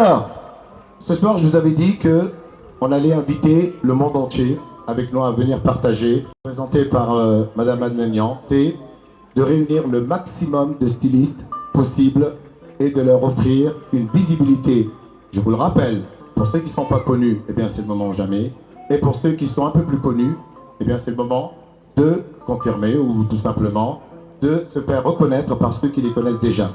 Alors, ce soir, je vous avais dit que on allait inviter le monde entier avec nous à venir partager, présenté par Madame Admenian, c'est de réunir le maximum de stylistes possible et de leur offrir une visibilité. Je vous le rappelle, pour ceux qui ne sont pas connus, eh bien c'est le moment ou jamais. Et pour ceux qui sont un peu plus connus, eh bien c'est le moment de confirmer ou tout simplement de se faire reconnaître par ceux qui les connaissent déjà.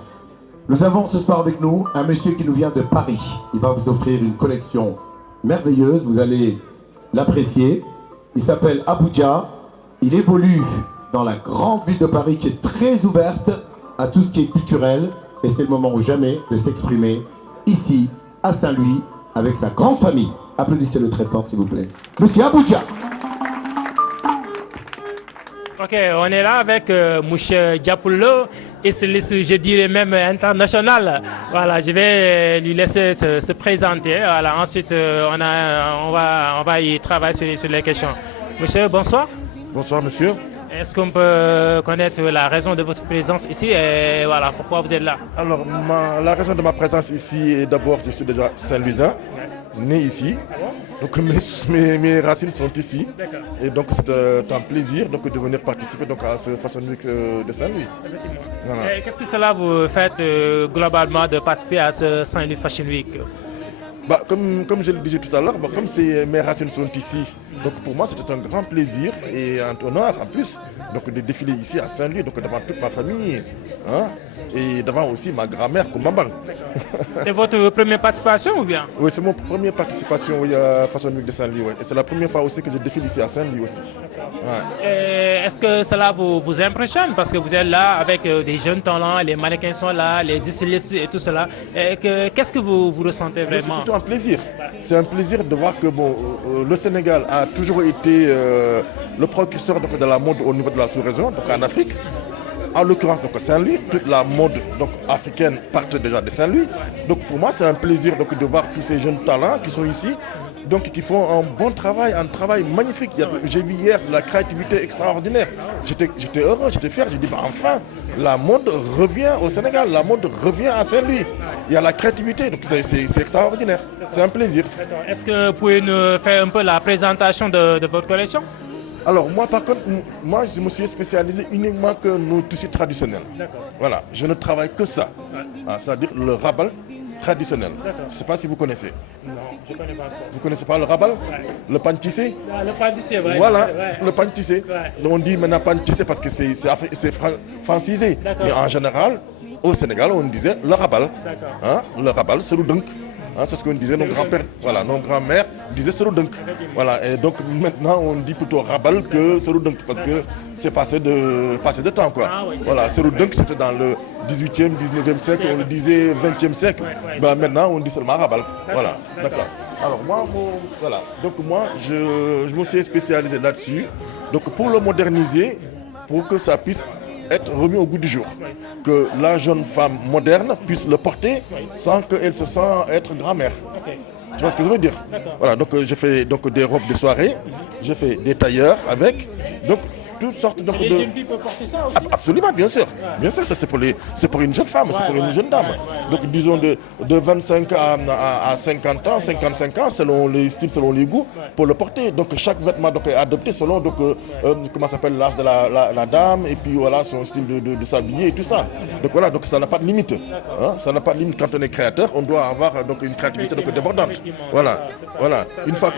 Nous avons ce soir avec nous un monsieur qui nous vient de Paris. Il va vous offrir une collection merveilleuse, vous allez l'apprécier. Il s'appelle Abuja. Il évolue dans la grande ville de Paris qui est très ouverte à tout ce qui est culturel. Et c'est le moment ou jamais de s'exprimer ici, à Saint-Louis, avec sa grande famille. Applaudissez-le très fort, s'il vous plaît. Monsieur Abuja. Ok, on est là avec Monsieur Diapoulo, et je dirais même international. Voilà, je vais lui laisser se présenter. Voilà, ensuite, on va y travailler sur les questions. Monsieur, bonsoir. Bonsoir, monsieur. Est-ce qu'on peut connaître la raison de votre présence ici et voilà, pourquoi vous êtes là? Alors, la raison de ma présence ici est d'abord, je suis déjà Saint-Louisien, né ici. Donc mes racines sont ici. Et donc c'est un plaisir donc, de venir participer donc, à ce Fashion Week de Saint-Louis. Voilà. Qu'est-ce que cela vous fait globalement de participer à ce Saint-Louis Fashion Week? Comme je le disais tout à l'heure, comme mes racines sont ici, donc pour moi c'était un grand plaisir et un honneur en plus donc, de défiler ici à Saint-Louis, donc devant toute ma famille et devant aussi ma grand-mère Koumambang. C'est votre première participation ou bien? Oui, c'est mon première participation à Fashion Week de Saint-Louis. Ouais. Et c'est la première fois aussi que je défile ici à Saint-Louis aussi. Ouais. Est-ce que cela vous impressionne parce que vous êtes là avec des jeunes talents, les mannequins sont là, les stylistes et tout cela. Qu'est-ce que vous ressentez vraiment? C'est plutôt un plaisir. C'est un plaisir de voir que le Sénégal a toujours été le précurseur de la mode au niveau de la sous-région, donc en Afrique. En l'occurrence, Saint-Louis, toute la mode africaine part déjà de Saint-Louis. Donc pour moi, c'est un plaisir donc, de voir tous ces jeunes talents qui sont ici, donc qui font un bon travail, un travail magnifique. J'ai vu hier la créativité extraordinaire. J'étais heureux, j'étais fier. J'ai dit, enfin, la mode revient au Sénégal, la mode revient à Saint-Louis. Il y a la créativité, donc c'est extraordinaire. C'est un plaisir. Est-ce que vous pouvez nous faire un peu la présentation de votre collection? Alors moi par contre, je me suis spécialisé uniquement que nos tissus traditionnels. Voilà, je ne travaille que ça, c'est-à-dire le rabal traditionnel. Je ne sais pas si vous connaissez. Non, je ne connais pas. Vous ne connaissez pas le rabal? Le pan tissé? Le pan tissé, ouais. Voilà, le pan tissé. On dit maintenant pan tissé parce que c'est francisé. Mais en général, au Sénégal, on disait le rabal. Le rabal, c'est le dunk. C'est ce qu'on disait, nos grands-pères, voilà, nos grands-mères disaient Seroudunk. Voilà, et donc maintenant on dit plutôt Rabal que Seroudunk parce que c'est passé de temps quoi. Voilà, Seroudunk c'était dans le 18e, 19e siècle, on le disait 20e siècle. Maintenant on dit seulement Rabal. Voilà, d'accord. Alors moi, je me suis spécialisé là-dessus. Donc pour le moderniser, pour que ça puisse être remis au goût du jour. Que la jeune femme moderne puisse le porter sans qu'elle se sente être grand-mère. Tu vois ce que je veux dire? Voilà, donc je fais des robes de soirée, je fais des tailleurs avec, donc toutes sortes de... Les jeunes filles peuvent porter ça aussi? Absolument, bien sûr. Bien sûr, ça c'est pour une jeune femme, c'est pour une jeune dame. Donc disons de 25 à 50 ans, 55 ans, selon les styles, selon les goûts, pour le porter. Donc chaque vêtement est adopté selon comment s'appelle l'âge de la dame et puis voilà son style de s'habiller et tout ça. Donc voilà, donc ça n'a pas de limite. Ça n'a pas de limite quand on est créateur, on doit avoir une créativité débordante. Voilà. Une fois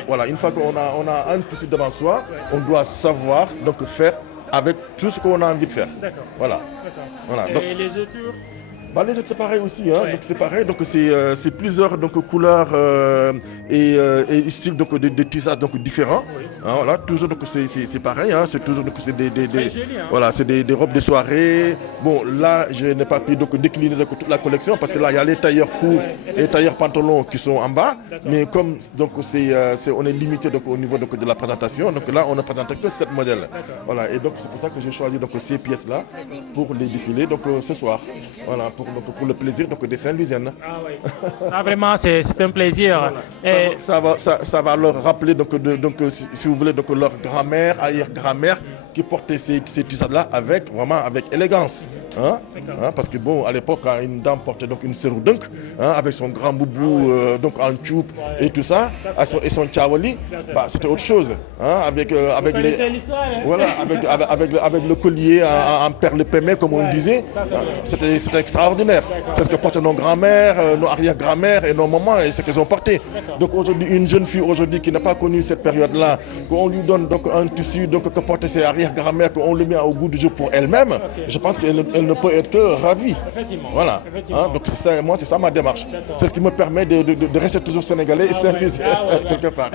qu'on a un tissu devant soi, on doit savoir faire avec tout ce qu'on a envie de faire. Voilà. Donc, et les autours? Les autres c'est pareil aussi, donc c'est pareil, donc c'est plusieurs couleurs et styles de tissage différents. Voilà, toujours donc c'est pareil, c'est toujours c'est voilà, c'est des robes de soirée. Bon là je n'ai pas pu décliner toute la collection parce que là il y a les tailleurs courts et les tailleurs pantalons qui sont en bas, mais comme donc on est limité au niveau de la présentation, donc là on ne présente que 7 modèles. Voilà, et donc c'est pour ça que j'ai choisi ces pièces là pour les défiler ce soir. Voilà, pour pour le plaisir donc, des Saint-Louisiennes. Ah oui, ça vraiment c'est un plaisir. Voilà. Ça va leur rappeler si vous voulez donc, leur grand-mère, arrière-grand-mère qui portait ces tissades-là avec élégance. Hein? Parce que bon, à l'époque, quand une dame portait donc une seroudunk avec son grand boubou en tchoup et tout ça, et son tchawali, c'était autre chose. Avec le collier en perles pémées, comme on disait, c'était extraordinaire. C'est ce que portaient nos grands-mères, nos arrière-grand-mères et nos mamans, et ce qu'elles ont porté. Donc aujourd'hui, une jeune fille aujourd'hui qui n'a pas connu cette période-là, qu'on lui donne donc un tissu que portait ses arrière-grand-mères, qu'on le met au goût du jour pour elle-même, je pense qu'elle ne peut être que ravie. Voilà. Donc c'est ça ma démarche. C'est ce qui me permet de rester toujours sénégalais et Saint-Louisien quelque part.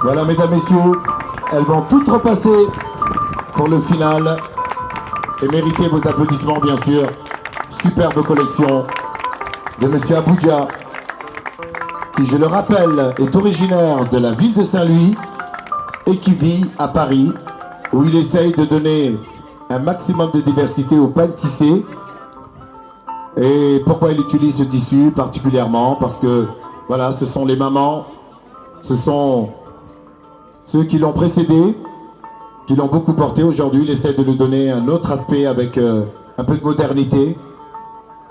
Voilà, mesdames, messieurs, elles vont toutes repasser pour le final. Et méritez vos applaudissements, bien sûr. Superbe collection de monsieur Abuja, qui, je le rappelle, est originaire de la ville de Saint-Louis et qui vit à Paris, où il essaye de donner un maximum de diversité au pain tissé. Et pourquoi il utilise ce tissu particulièrement? Parce que, voilà, ce sont les mamans, ce sont ceux qui l'ont précédé, qui l'ont beaucoup porté. Aujourd'hui, il essaie de lui donner un autre aspect avec un peu de modernité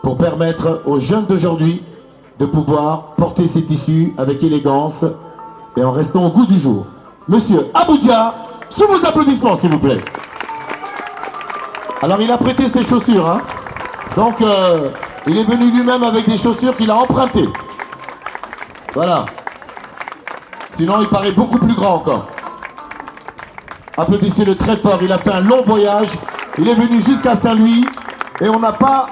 pour permettre aux jeunes d'aujourd'hui de pouvoir porter ces tissus avec élégance et en restant au goût du jour. Monsieur Abuja, sous vos applaudissements s'il vous plaît. Alors il a prêté ses chaussures, hein. Donc il est venu lui-même avec des chaussures qu'il a empruntées. Voilà. Sinon il paraît beaucoup plus grand encore. Applaudissez-le très fort, il a fait un long voyage. Il est venu jusqu'à Saint-Louis et on n'a pas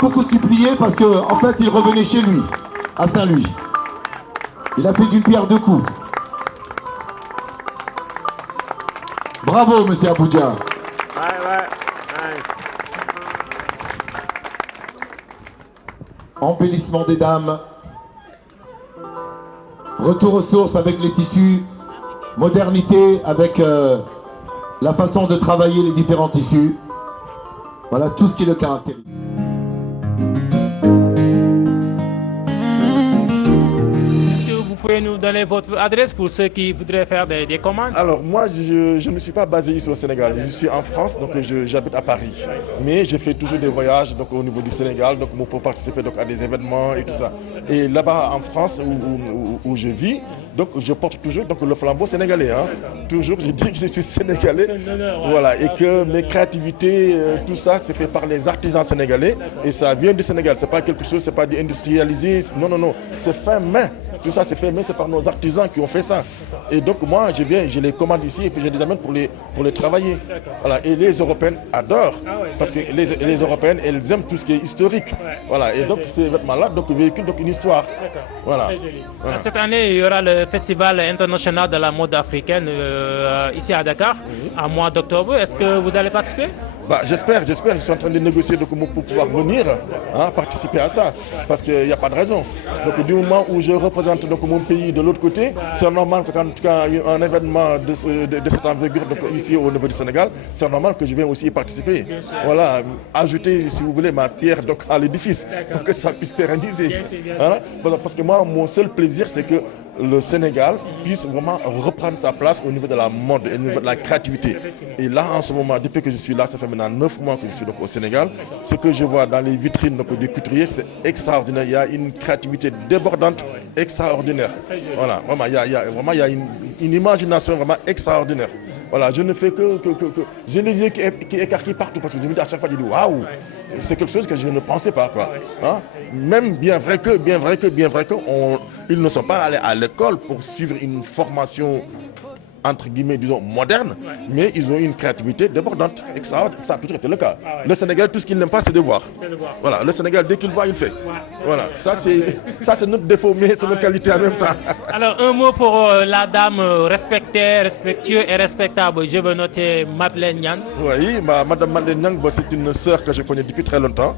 beaucoup supplié parce qu'en fait il revenait chez lui, à Saint-Louis. Il a fait d'une pierre deux coups. Bravo monsieur Abuja. Embellissement des dames. Retour aux sources avec les tissus. Modernité avec la façon de travailler les différents tissus. Voilà tout ce qui le caractérise. Est-ce que vous pouvez nous donner votre adresse pour ceux qui voudraient faire des commandes? Alors moi, je ne suis pas basé ici au Sénégal. Je suis en France, donc j'habite à Paris. Mais je fais toujours des voyages donc, au niveau du Sénégal donc, pour participer donc, à des événements et tout ça. Et là-bas en France où je vis, donc je porte toujours donc, le flambeau sénégalais. Hein. Toujours, je dis que je suis sénégalais. Voilà, et que mes créativités, tout ça, c'est fait par les artisans sénégalais. Et ça vient du Sénégal. C'est pas quelque chose, c'est pas industrialisé. Non, non, non. C'est fait main. Tout ça, c'est fait main. C'est par nos artisans qui ont fait ça. Et donc moi, je viens, je les commande ici et puis je les amène pour les travailler. Voilà. Et les Européennes adorent. Parce que les Européennes, elles aiment tout ce qui est historique. Voilà. Et donc ces vêtements-là donc, véhiculent donc, une histoire. Voilà. Voilà. Cette année, il y aura le Festival international de la mode africaine ici à Dakar, en mois d'octobre. Est-ce que vous allez participer? Bah, j'espère. Je suis en train de négocier donc, pour pouvoir venir participer à ça. Parce qu'il n'y a pas de raison. Donc du moment où je représente donc, mon pays de l'autre côté, c'est normal que quand il y a un événement de cette envergure donc, ici au niveau du Sénégal, c'est normal que je vienne aussi y participer. Voilà, ajouter, si vous voulez, ma pierre donc, à l'édifice pour que ça puisse pérenniser. Voilà. Parce que moi, mon seul plaisir, c'est que le Sénégal puisse vraiment reprendre sa place au niveau de la mode et au niveau de la créativité. Et là, en ce moment, depuis que je suis là, ça fait maintenant 9 mois que je suis donc, au Sénégal, ce que je vois dans les vitrines donc, des couturiers, c'est extraordinaire. Il y a une créativité débordante, extraordinaire. Voilà, vraiment, il y a une imagination vraiment extraordinaire. Voilà, je ne fais que j'ai les yeux qui écarquillent partout parce que je me dis à chaque fois, je dis waouh, c'est quelque chose que je ne pensais pas quoi. Hein? Même bien vrai que ils ne sont pas allés à l'école pour suivre une formation entre guillemets, disons, moderne, mais ils ont une créativité débordante, extraordinaire. Ça a toujours été le cas. Le Sénégal, tout ce qu'il n'aime pas, c'est de voir. Voilà, le Sénégal, dès qu'il voit, il fait. Voilà, ça c'est notre défaut, mais c'est notre qualité en même temps. Alors, un mot pour la dame respectée, respectueuse et respectable. Je veux noter Madeleine Niang. Oui, Madame Madeleine Niang, c'est une sœur que je connais depuis très longtemps.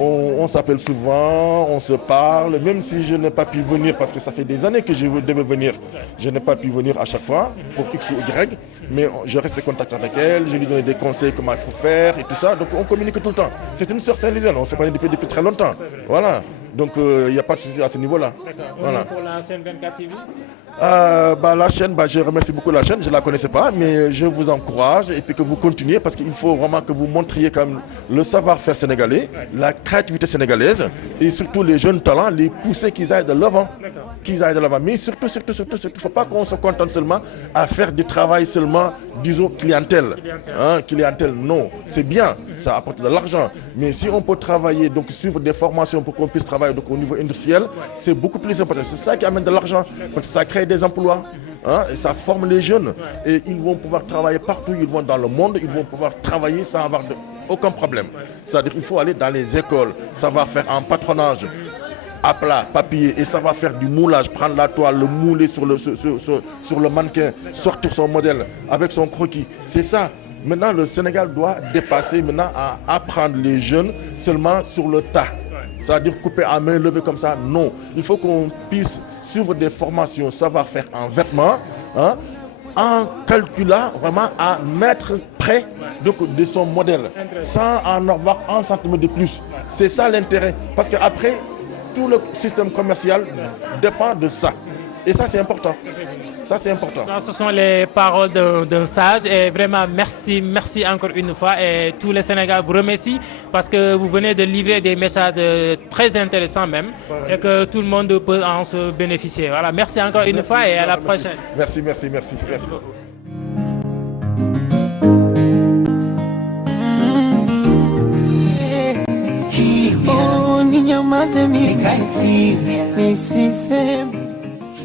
On s'appelle souvent, on se parle, même si je n'ai pas pu venir, parce que ça fait des années que je devais venir. Je n'ai pas pu venir à chaque fois, pour X ou Y, mais je reste en contact avec elle, je lui donne des conseils, comment il faut faire et tout ça, donc on communique tout le temps. C'est une sœur saint-louisienne, on se connaît depuis très longtemps. Voilà, donc il n'y a pas de souci à ce niveau-là. Voilà. Pour la chaîne 24 TV la chaîne, je remercie beaucoup la chaîne, je ne la connaissais pas, mais je vous encourage et puis que vous continuez parce qu'il faut vraiment que vous montriez comme le savoir-faire sénégalais, la créativité sénégalaise et surtout les jeunes talents, les pousser qu'ils aillent de l'avant. Mais surtout, il ne faut pas qu'on se contente seulement à faire du travail seulement, disons, clientèle. Clientèle, non, c'est bien, ça apporte de l'argent, mais si on peut travailler, donc suivre des formations pour qu'on puisse travailler donc, au niveau industriel, c'est beaucoup plus important. C'est ça qui amène de l'argent, parce que ça crée des emplois, et ça forme les jeunes et ils vont pouvoir travailler partout, ils vont dans le monde, ils vont pouvoir travailler sans avoir aucun problème. C'est-à-dire qu'il faut aller dans les écoles, savoir faire un patronage à plat, papier, et savoir faire du moulage, prendre la toile, le mouler sur le mannequin, sortir son modèle avec son croquis. C'est ça. Maintenant, le Sénégal doit dépasser maintenant à apprendre les jeunes seulement sur le tas. C'est-à-dire couper à main levée comme ça, non. Il faut qu'on puisse suivre des formations, savoir-faire en vêtements, en calculant vraiment à mettre près de son modèle, sans en avoir un centimètre de plus. C'est ça l'intérêt. Parce qu'après, tout le système commercial dépend de ça. Et ça, c'est important. Ça, c'est important. Ça, ce sont les paroles d'un sage et vraiment merci encore une fois et tous les Sénégalais vous remercient parce que vous venez de livrer des messages très intéressants même et que tout le monde peut en se bénéficier. Voilà, merci encore une fois et à la prochaine. Merci. Oh, niña más de mi, mi